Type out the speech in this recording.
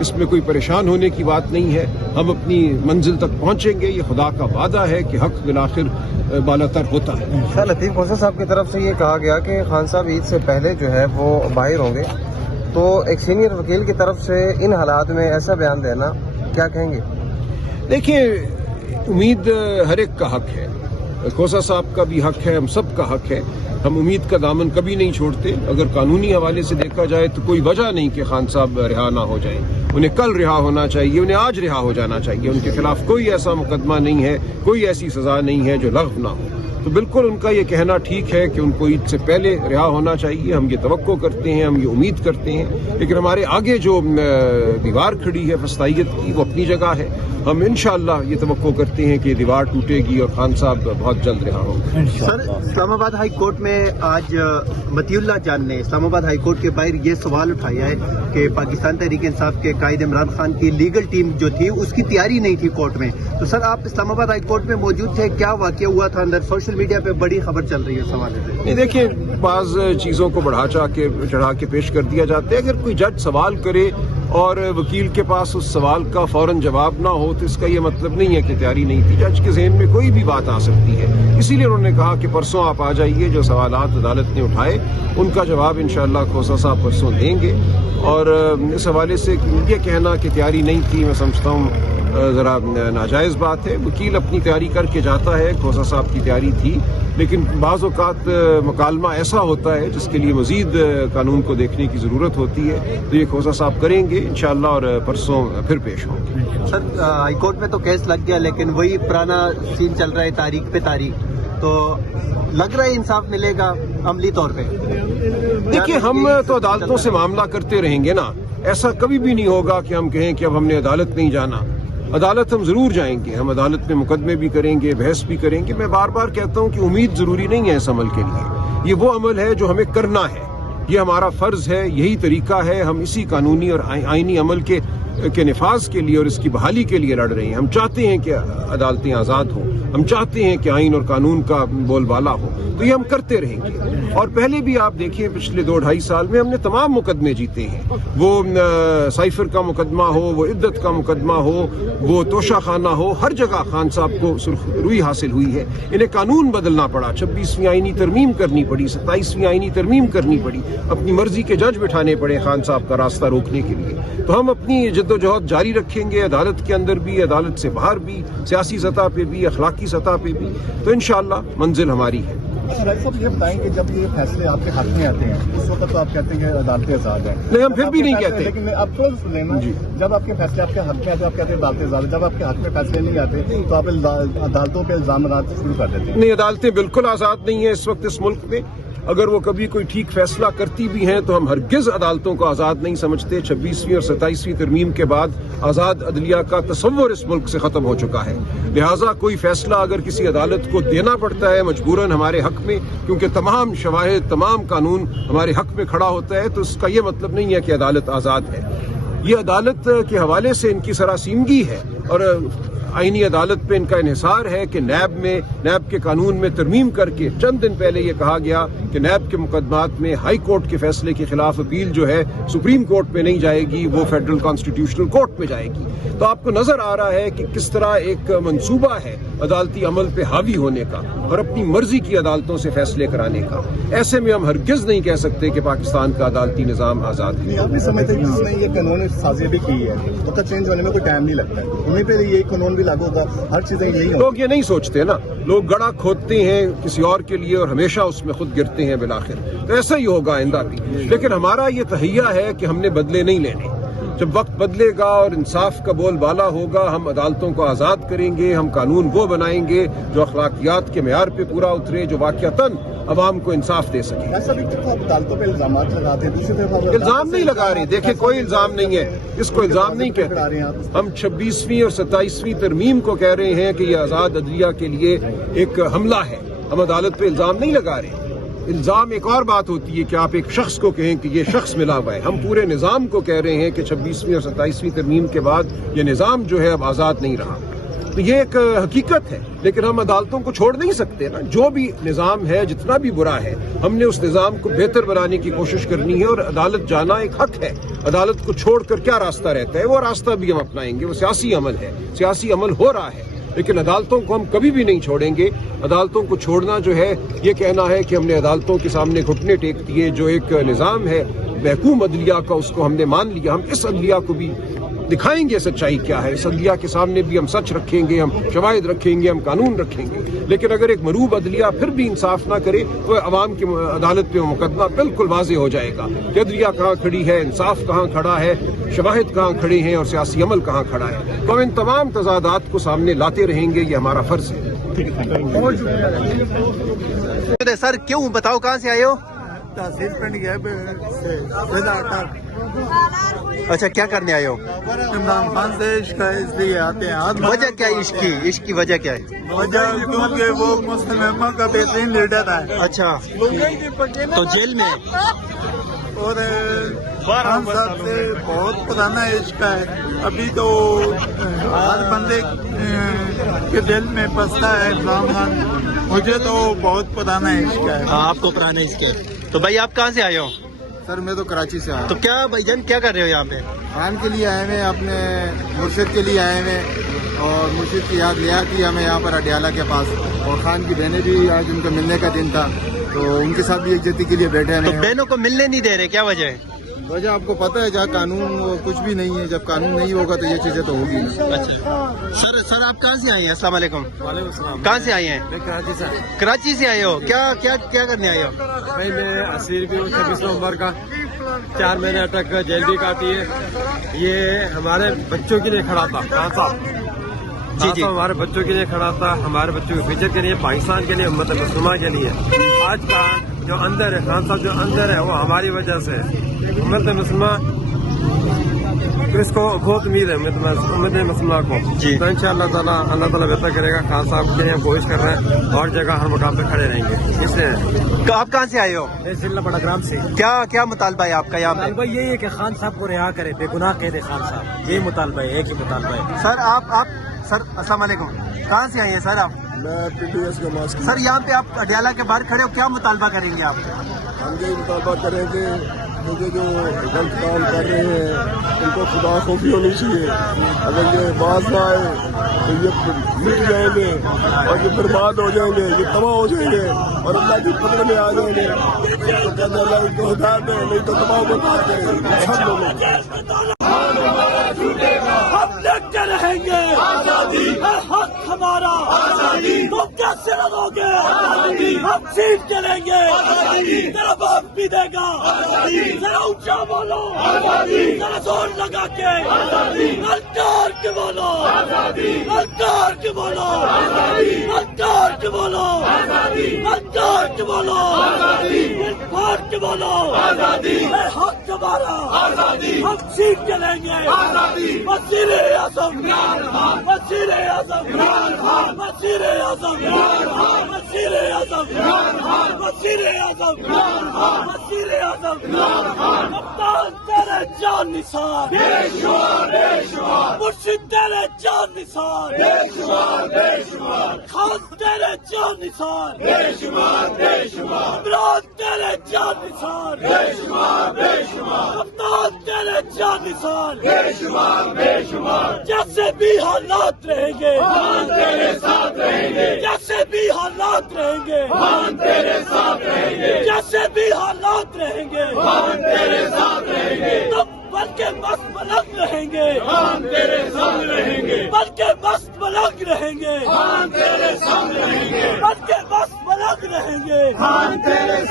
اس میں کوئی پریشان ہونے کی بات نہیں ہے. ہم اپنی منزل تک پہنچیں گے. یہ خدا کا وعدہ ہے کہ حق بالآخر بالاتر ہوتا ہے. شاہ لطیف کوسا صاحب کی طرف سے یہ کہا گیا کہ خان صاحب عید سے پہلے جو ہے وہ باہر ہوں گے، تو ایک سینئر وکیل کی طرف سے ان حالات میں ایسا بیان دینا کیا کہیں گے؟ دیکھیں، امید ہر ایک کا حق ہے. کوسا صاحب کا بھی حق ہے، ہم سب کا حق ہے. ہم امید کا دامن کبھی نہیں چھوڑتے. اگر قانونی حوالے سے دیکھا جائے تو کوئی وجہ نہیں کہ خان صاحب رہا نہ ہو جائیں. انہیں کل رہا ہونا چاہیے، انہیں آج رہا ہو جانا چاہیے. ان کے خلاف کوئی ایسا مقدمہ نہیں ہے، کوئی ایسی سزا نہیں ہے جو لغو نہ ہو. تو بالکل ان کا یہ کہنا ٹھیک ہے کہ ان کو عید سے پہلے رہا ہونا چاہیے. ہم یہ توقع کرتے ہیں، ہم یہ امید کرتے ہیں. لیکن ہمارے آگے جو دیوار کھڑی ہے فسطائیت کی، وہ اپنی جگہ ہے. ہم انشاءاللہ یہ توقع کرتے ہیں کہ یہ دیوار ٹوٹے گی اور خان صاحب بہت جلد رہا ہوں گے. سر، اسلام آباد ہائی کورٹ میں آج مطیع اللہ جان نے اسلام آباد ہائی کورٹ کے باہر یہ سوال اٹھایا ہے کہ پاکستان تحریک انصاف کے قائد عمران خان کی لیگل ٹیم جو تھی اس کی تیاری نہیں تھی کورٹ میں. تو سر، آپ اسلام آباد ہائی کورٹ میں موجود تھے، کیا واقعہ ہوا تھا اندر؟ سوشل میڈیا پہ بڑی خبر چل رہی ہے اس حوالے سے. نہیں، دیکھیں، بعض چیزوں کو چڑھا کے پیش کر دیا جاتا ہے. اگر کوئی جج سوال کرے اور وکیل کے پاس اس سوال کا فوراً جواب نہ ہو تو اس کا یہ مطلب نہیں ہے کہ تیاری نہیں تھی. جج کے ذہن میں کوئی بھی بات آ سکتی ہے. اسی لیے انہوں نے کہا کہ پرسوں آپ آ جائیے. جو سوالات عدالت نے اٹھائے ان کا جواب انشاءاللہ کوسا صاحب پرسوں دیں گے. اور اس حوالے سے یہ کہنا کہ تیاری نہیں تھی، میں سمجھتا ہوں ذرا ناجائز بات ہے. وکیل اپنی تیاری کر کے جاتا ہے. کوسا صاحب کی تیاری تھی، لیکن بعض اوقات مکالمہ ایسا ہوتا ہے جس کے لیے مزید قانون کو دیکھنے کی ضرورت ہوتی ہے. تو یہ کوسا صاحب کریں گے انشاءاللہ اور پرسوں پھر پیش ہوں گے. سر، ہائی کورٹ میں تو کیس لگ گیا، لیکن وہی پرانا سین چل رہا ہے تاریخ پہ تاریخ. تو لگ رہا ہے انصاف ملے گا عملی طور پہ؟ دیکھیے، ہم تو عدالتوں سے معاملہ کرتے رہیں گے نا. ایسا کبھی بھی نہیں ہوگا کہ ہم کہیں کہ اب ہم نے عدالت نہیں جانا. عدالت ہم ضرور جائیں گے. ہم عدالت میں مقدمے بھی کریں گے، بحث بھی کریں گے. میں بار بار کہتا ہوں کہ امید ضروری نہیں ہے اس عمل کے لیے. یہ وہ عمل ہے جو ہمیں کرنا ہے. یہ ہمارا فرض ہے، یہی طریقہ ہے. ہم اسی قانونی اور آئینی عمل کے نفاذ کے لیے اور اس کی بحالی کے لیے لڑ رہے ہیں. ہم چاہتے ہیں کہ عدالتیں آزاد ہوں. ہم چاہتے ہیں کہ آئین اور قانون کا بول بالا ہو. تو یہ ہم کرتے رہیں گے. اور پہلے بھی آپ دیکھیں، پچھلے 2-2.5 سال میں ہم نے تمام مقدمے جیتے ہیں. وہ سائفر کا مقدمہ ہو، وہ عدت کا مقدمہ ہو، وہ توشہ خانہ ہو، ہر جگہ خان صاحب کو سرخ روئی حاصل ہوئی ہے. انہیں قانون بدلنا پڑا، 26ویں آئینی ترمیم کرنی پڑی، 27ویں آئینی ترمیم کرنی پڑی. اپنی مرضی کے جج بٹھانے پڑے خان صاحب کا راستہ روکنے کے لیے. تو ہم اپنی جدوجہد جاری رکھیں گے، عدالت کے اندر بھی، عدالت سے باہر بھی، سیاسی سطح پہ بھی، اخلاقی سطح پہ بھی. تو انشاءاللہ منزل ہماری ہے. راج صاحب، یہ بتائیں کہ جب یہ فیصلے آپ کے حق میں آتے ہیں اس وقت تو آپ کہتے ہیں کہ عدالتیں آزاد ہیں. نہیں، ہم پھر بھی نہیں کہتے. لیکن آپ تھوڑا سا سنیں نا، جب آپ کے فیصلے آپ کے حق میں آتے ہیں آپ کہتے ہیں عدالتیں آزاد ہیں. جب آپ کے حق میں فیصلے نہیں آتے تو آپ عدالتوں پہ الزام لگانا شروع کر دیتے ہیں. نہیں، عدالتیں بالکل آزاد نہیں ہیں اس وقت اس ملک میں. اگر وہ کبھی کوئی ٹھیک فیصلہ کرتی بھی ہیں تو ہم ہرگز عدالتوں کو آزاد نہیں سمجھتے. 26ویں اور 27ویں ترمیم کے بعد آزاد عدلیہ کا تصور اس ملک سے ختم ہو چکا ہے. لہٰذا کوئی فیصلہ اگر کسی عدالت کو دینا پڑتا ہے مجبوراً ہمارے حق میں، کیونکہ تمام شواہد، تمام قانون ہمارے حق میں کھڑا ہوتا ہے، تو اس کا یہ مطلب نہیں ہے کہ عدالت آزاد ہے. یہ عدالت کے حوالے سے ان کی سراسیمگی ہے اور آئینی عدالت پہ ان کا انحصار ہے کہ نیب کے قانون میں ترمیم کر کے چند دن پہلے یہ کہا گیا کہ نیب کے مقدمات میں ہائی کورٹ کے فیصلے کے خلاف اپیل جو ہے سپریم کورٹ میں نہیں جائے گی، وہ فیڈرل کانسٹیٹیوشنل کورٹ میں جائے گی. تو آپ کو نظر آ رہا ہے کہ کس طرح ایک منصوبہ ہے عدالتی عمل پہ حاوی ہونے کا اور اپنی مرضی کی عدالتوں سے فیصلے کرانے کا. ایسے میں ہم ہرگز نہیں کہہ سکتے کہ پاکستان کا عدالتی نظام آزاد ہے. آپ بھی سمجھتے ہیں جس نے یہ قانون سازی بھی کی ہے اس کا چینج ہونے میں کوئی ٹائم نہیں لگتا ہے. انہیں پہ یہ قانون بھی لاگو ہوگا، ہر چیزیں یہی ہوگی. لوگ یہ نہیں سوچتے نا. لوگ گڑھا کھودتے ہیں کسی اور کے لیے اور ہمیشہ اس میں خود گرتے ہیں بالآخر. تو ایسا ہی ہوگا آئندہ بھی. لیکن ہمارا یہ تہیہ ہے کہ ہم نے بدلے نہیں لینے. جب وقت بدلے گا اور انصاف کا بول بالا ہوگا، ہم عدالتوں کو آزاد کریں گے. ہم قانون وہ بنائیں گے جو اخلاقیات کے معیار پہ پورا اترے، جو واقعتاً عوام کو انصاف دے سکے. ایسا بھی عدالتوں پہ الزامات لگاتے ہیں، دوسری طرف الزام نہیں لگا رہے. دیکھیں، کوئی الزام نہیں ہے، اس کو الزام نہیں کہتے. ہم 26ویں اور 27ویں ترمیم کو کہہ رہے ہیں کہ یہ آزاد عدلیہ کے لیے ایک حملہ ہے. ہم عدالت پہ الزام نہیں لگا رہے. الزام ایک اور بات ہوتی ہے کہ آپ ایک شخص کو کہیں کہ یہ شخص ملا ہوا ہے. ہم پورے نظام کو کہہ رہے ہیں کہ 26ویں اور 27ویں ترمیم کے بعد یہ نظام جو ہے اب آزاد نہیں رہا. تو یہ ایک حقیقت ہے، لیکن ہم عدالتوں کو چھوڑ نہیں سکتے نا. جو بھی نظام ہے جتنا بھی برا ہے، ہم نے اس نظام کو بہتر بنانے کی کوشش کرنی ہے، اور عدالت جانا ایک حق ہے. عدالت کو چھوڑ کر کیا راستہ رہتا ہے؟ وہ راستہ بھی ہم اپنائیں گے. وہ سیاسی عمل ہے، سیاسی عمل ہو رہا ہے، لیکن عدالتوں کو ہم کبھی بھی نہیں چھوڑیں گے. عدالتوں کو چھوڑنا جو ہے یہ کہنا ہے کہ ہم نے عدالتوں کے سامنے گھٹنے ٹیک دیے. جو ایک نظام ہے محکوم عدلیہ کا، اس کو ہم نے مان لیا. ہم اس عدلیہ کو بھی دکھائیں گے سچائی کیا ہے. اس عدلیہ کے سامنے بھی ہم سچ رکھیں گے، ہم شواہد رکھیں گے، ہم قانون رکھیں گے. لیکن اگر ایک مروب عدلیہ پھر بھی انصاف نہ کرے تو عوام کی عدالت پہ مقدمہ بالکل واضح ہو جائے گا کہ عدلیہ کہاں کھڑی ہے، انصاف کہاں کھڑا ہے، شواہد کہاں کھڑے ہیں اور سیاسی عمل کہاں کھڑا ہے. تو ہم ان تمام تضادات کو سامنے لاتے رہیں گے، یہ ہمارا فرض ہے. سر کیوں بتاؤ کہاں سے آئے ہو؟ تحصیل پنڈ گئے اچھا کیا کرنے آئے ہو؟ عمران خان سے عشق ہے اس لیے آتے ہیں. وجہ کیا ہے عشق کی؟ عشق کی وجہ کیا ہے؟ وجہ کیونکہ وہ مسلم امہ کا بہترین لیڈر ہے. اچھا تو جیل میں اور خان صاحب سے بہت پرانا عشق ہے. ابھی تو ہر بندے کے دل میں بستا ہے عمران خان. مجھے تو بہت پرانا عشق ہے. آپ کو پرانا عشق ہے. تو بھائی آپ کہاں سے آئے ہو؟ سر میں تو کراچی سے آیا تو کیا بھائی جان کیا کر رہے ہو یہاں پہ؟ خان کے لیے آئے ہوئے، اپنے مرشد کے لیے آئے ہوئے، اور مرشد کی یاد لیا کہ ہمیں یہاں پر اڈیالہ کے پاس. اور خان کی بہنیں بھی آج ان کو ملنے کا دن تھا، تو ان کے ساتھ بھی یکجہتی کے لیے بیٹھے تو ہیں. بہنوں کو ملنے نہیں دے رہے، کیا وجہ ہے؟ وجہ آپ کو پتہ ہے، جہاں قانون کچھ بھی نہیں ہے، جب قانون نہیں ہوگا تو یہ چیزیں تو ہوگی نہیں. اچھا سر آپ کہاں سے آئے ہیں؟ السلام علیکم. وعلیکم السلام. کہاں سے آئے ہیں؟ میں کراچی سے. کراچی سے آئے ہو. کیا کرنے آئے ہو؟ بھائی میں اسیر بھی ہوں 26 نومبر کا. 4 مہینے تک جیل بھی کاٹی ہے. یہ ہمارے بچوں کے لیے کھڑا تھا خان صاحب. جی ہمارے بچوں کے لیے کھڑا تھا، ہمارے بچوں کے فیوچر کے لیے، پاکستان کے لیے، امت مسلمہ کے لیے. آج کا جو اندر ہے خان صاحب، جو اندر ہے وہ ہماری وجہ سے امت مسلمہ اس کو بہت امید ہے امت مسلمہ کو. جی تو انشاءاللہ تعالیٰ اللہ تعالیٰ بہتر کرے گا. خان صاحب کے لیے ہم کوشش کر رہے ہیں، اور جگہ ہر مقام پہ کھڑے رہیں گے. اس لیے آپ کہاں سے آئے ہو؟ ضلع بڑا گرام سے. کیا مطالبہ ہے آپ کا یہاں پہ؟ مطالبہ یہی ہے کہ خان صاحب کو رہا کرے، بے گناہ قید خان صاحب. یہی مطالبہ ہے، ایک ہی مطالبہ ہے. سر آپ سر السلام علیکم. کہاں سے آئے ہیں سر آپ؟ میں پی ٹی ایس کا ماسک. سر یہاں پہ آپ اڈیالہ کے باہر کھڑے ہو، کیا مطالبہ کریں گے آپ؟ ہم یہ مطالبہ کریں گے مجھے جو غلط کام کر رہے ہیں ان کو خدا خوفی ہونی چاہیے. اگر یہ باز نہ آئے تو یہ مٹ جائیں گے اور یہ برباد ہو جائیں گے، یہ تباہ ہو جائیں گے اور اللہ کی قدرت میں آ جائیں گے. تو کہتے اللہ ان کو ہدایت دے، نہیں تو تباہ بتا دیں سب لوگوں. ہم لڑتے رہیں گے، حق ہمارا. تم کیسے لڑو گے؟ ہم سیٹ چلیں گے. تیرا باپ بھی دے گا. ذرا اونچا بولو، ذرا زور لگا کے. ہلکار کے بولو، ہلکار کے بولو، ہلکار کے بولو، ہلکار کے بولو، پھاڑ کے بولو. حق ہمارا. ہم سیٹ چلیں گے. وزیر اعظم، وزیر اعظم، وزیر اعظم، وزیر اعظم، وزیر اعظم، وزیر اعظم. کپتان تیرے جان نثار، مرشد تیرے جان نثار، خان تیرے جان نثار، عمران تیرے جان نثار، کپتان تیرے جان نثار. جیسے بھی حالات رہیں گے ہم تیرے ساتھ رہیں گے. جیسے بھی حالات رہیں گے ہم تیرے ساتھ رہیں گے. جیسے بھی حالات رہیں گے ہم تیرے ساتھ رہیں گے. تم بلکہ مست ملنگ رہیں گے ہم تیرے ساتھ رہیں گے. بلکہ مست ملنگ رہیں گے ہم تیرے ساتھ رہیں گے. بلکہ مست ملنگ رہیں گے ہم تیرے